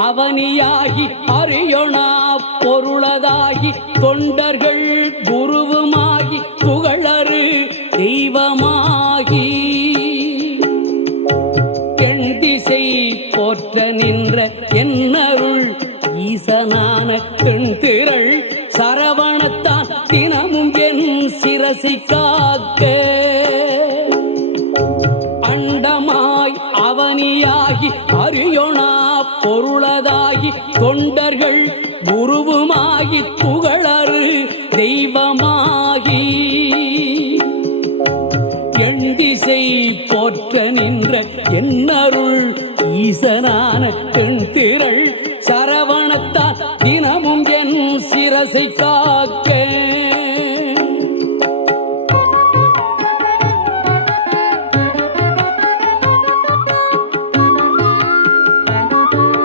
அவனியாகி அறியொணா பொருளதாகி தொண்டர்கள் குருவுமாகி புகழரு தெய்வமாகி எண் திசை போற்ற நின்ற என்னருள் ஈசனான பெண்திரள் சரவணத்தான் தினமும் என் சிரசை காக்க அண்டமாய் அவனியாகி அறியொணா பொருளதாகி தொண்டர்கள் குருவுமாகி புகழரு தெய்வமாகி எண் திசை போற்ற நின்ற என்னருள் ஈசனான பெண் திரள் சரவணத்தால் தினமும் என் சிரசை காக்க